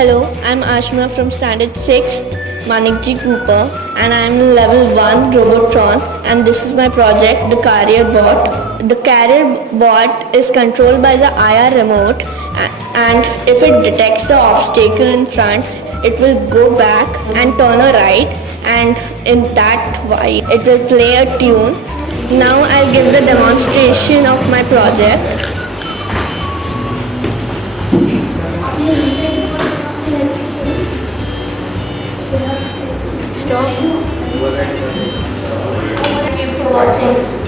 Hello, I'm Ashima from Standard 6th, Manikji Cooper, and I'm level 1 Robotron, and this is my project, the Carrier Bot. The Carrier Bot is controlled by the IR remote, and if it detects the obstacle in front, it will go back and turn a right, and in that way, it will play a tune. Now I'll give the demonstration of my project. Stop. Thank you for watching.